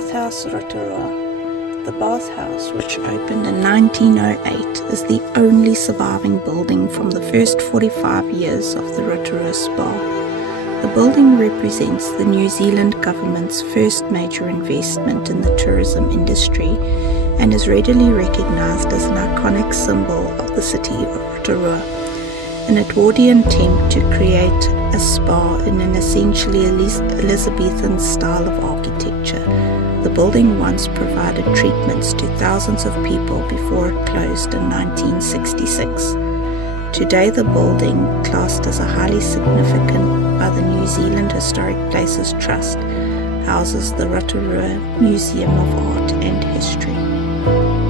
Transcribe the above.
Bathhouse Rotorua. The bathhouse, which opened in 1908, is the only surviving building from the first 45 years of the Rotorua Spa. The building represents the New Zealand government's first major investment in the tourism industry and is readily recognised as an iconic symbol of the city of Rotorua. An Edwardian attempt to create a spa in an essentially Elizabethan style of architecture, the building once provided treatments to thousands of people before it closed in 1966. Today, the building, classed as a highly significant by the New Zealand Historic Places Trust, houses the Rotorua Museum of Art and History.